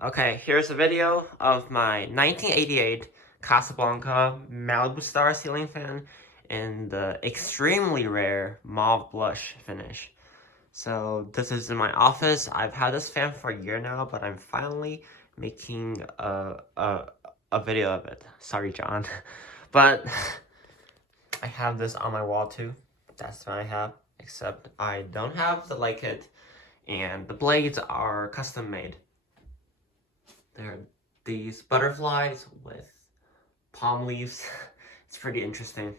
Okay, here's a video of my 1988 Casablanca Malibu Star ceiling fan in the extremely rare Mauve Blush finish. So this is in my office. I've had this fan for a year now, but I'm finally making a video of it. Sorry, John. But I have this on my wall too. That's what I have, except I don't have the light kit, and the blades are custom made. They're these butterflies with palm leaves. It's pretty interesting.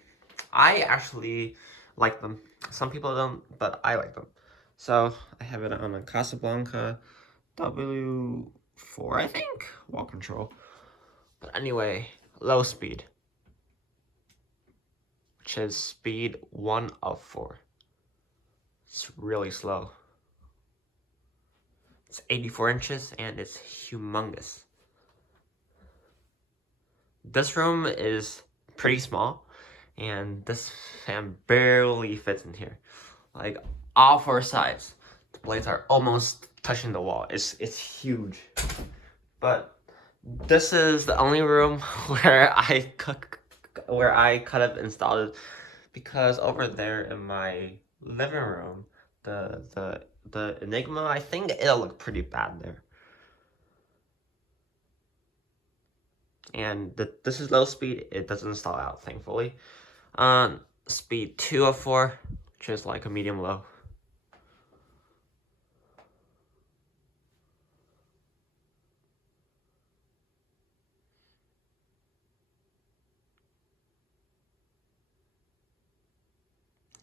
I actually like them. Some people don't, but I like them. So I have it on a Casablanca W4, I think, wall control. But anyway, low speed, which is speed 1 of 4. It's really slow. It's 84 inches and it's humongous. This room is pretty small and this fan barely fits in here. Like all 4 sides, the blades are almost touching the wall. It's huge. But this is the only room where I could have installed it, because over there in my living room, the Enigma, I think it'll look pretty bad there. And this is low speed. It doesn't stall out, thankfully. Speed 2 of 4, which is like a medium low.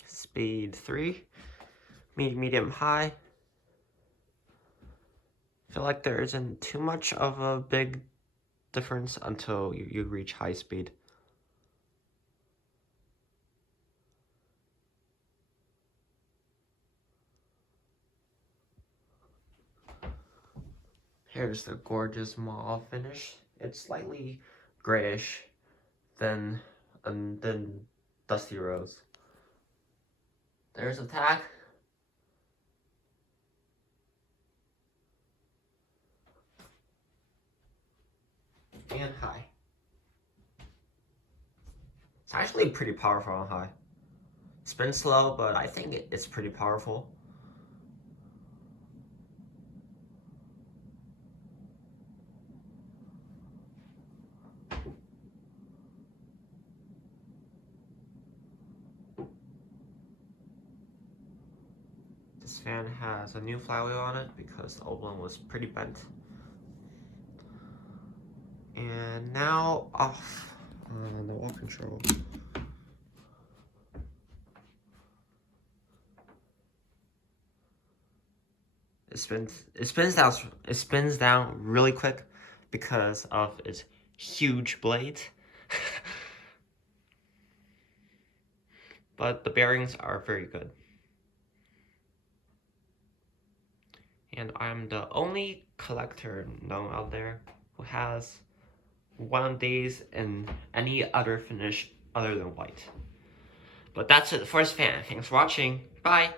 Speed 3, medium high. I feel like there isn't too much of a big difference until you reach high speed. Here's the gorgeous mauve finish. It's slightly grayish than dusty rose. There's a tag. And high. It's actually pretty powerful on high. It's been slow, but I think it's pretty powerful. This fan has a new flywheel on it because the old one was pretty bent. And now off on the wall control. It spins down really quick because of its huge blades. But the bearings are very good. And I'm the only collector known out there who has one of these in any other finish other than white. But that's it for this fan. Thanks for watching. Bye!